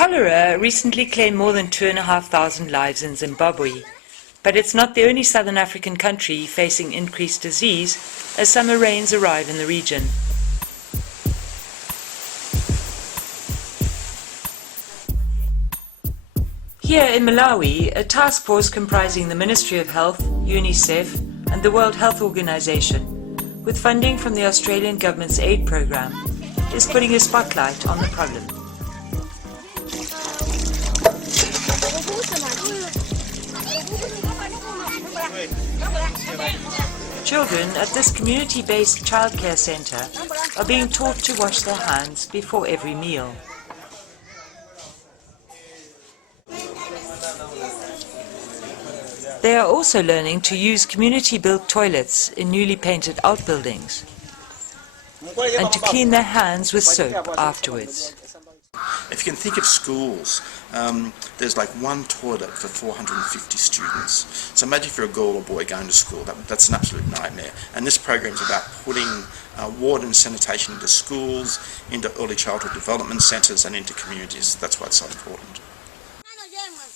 Cholera recently claimed more than 2,500 lives in Zimbabwe, but it's not the only southern African country facing increased disease as summer rains arrive in the region. Here in Malawi, a task force comprising the Ministry of Health, UNICEF and the World Health Organization, with funding from the Australian government's aid program, is putting a spotlight on the problem. Children at this community-based childcare centre are being taught to wash their hands before every meal. They are also learning to use community-built toilets in newly painted outbuildings and to clean their hands with soap afterwards. If you can think of schools, there's like one toilet for 450 students. So imagine if you're a girl or boy going to school, that's an absolute nightmare. And this program is about putting water and sanitation into schools, into early childhood development centres and into communities. That's why it's so important.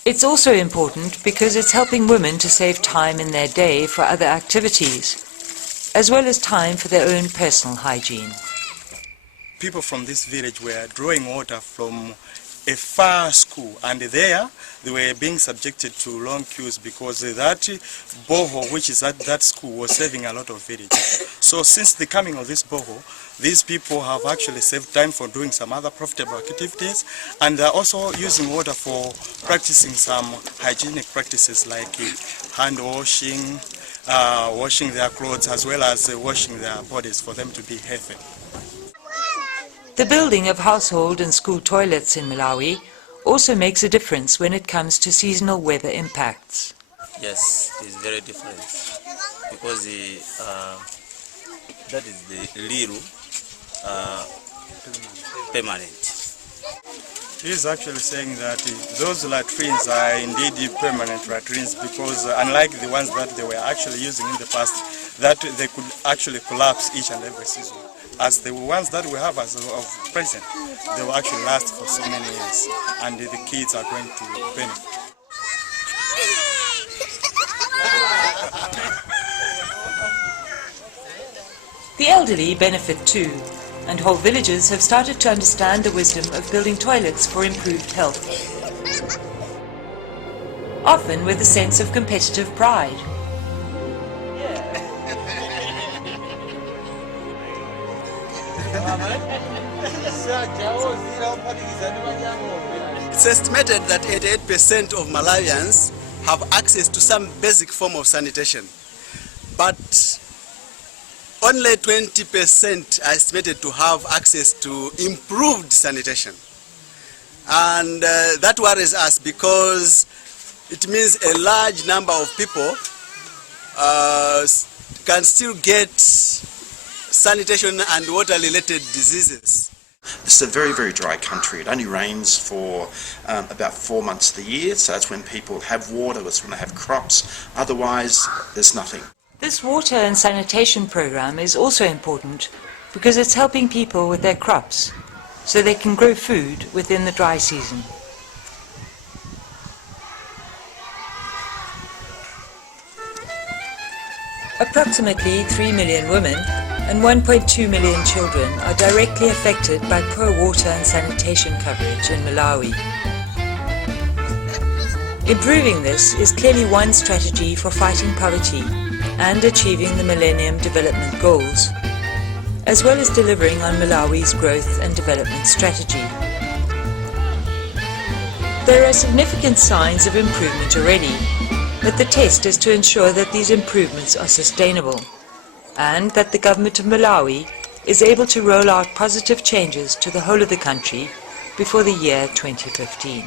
It's also important because it's helping women to save time in their day for other activities, as well as time for their own personal hygiene. People from this village were drawing water from a far school, and there they were being subjected to long queues because that borehole which is at that school was saving a lot of villages. So since the coming of this borehole, these people have actually saved time for doing some other profitable activities, and they're also using water for practicing some hygienic practices like hand washing, washing their clothes, as well as washing their bodies for them to be healthy. The building of household and school toilets in Malawi also makes a difference when it comes to seasonal weather impacts. Yes, it's very different because that is the real permanent. He's actually saying that those latrines are indeed permanent latrines because unlike the ones that they were actually using in the past, that they could actually collapse each and every season. As the ones that we have as of present, they will actually last for so many years, and the kids are going to benefit. The elderly benefit too, and whole villages have started to understand the wisdom of building toilets for improved health, often with a sense of competitive pride. It's estimated that 88% of Malawians have access to some basic form of sanitation, but only 20% are estimated to have access to improved sanitation. And that worries us because it means a large number of people can still get sanitation and water-related diseases. This is a very, very dry country. It only rains for about 4 months of the year, so that's when people have water, that's when they have crops. Otherwise, there's nothing. This water and sanitation program is also important because it's helping people with their crops so they can grow food within the dry season. Approximately 3 million women and 1.2 million children are directly affected by poor water and sanitation coverage in Malawi. Improving this is clearly one strategy for fighting poverty and achieving the Millennium Development Goals, as well as delivering on Malawi's growth and development strategy. There are significant signs of improvement already, but the test is to ensure that these improvements are sustainable, and that the government of Malawi is able to roll out positive changes to the whole of the country before the year 2015.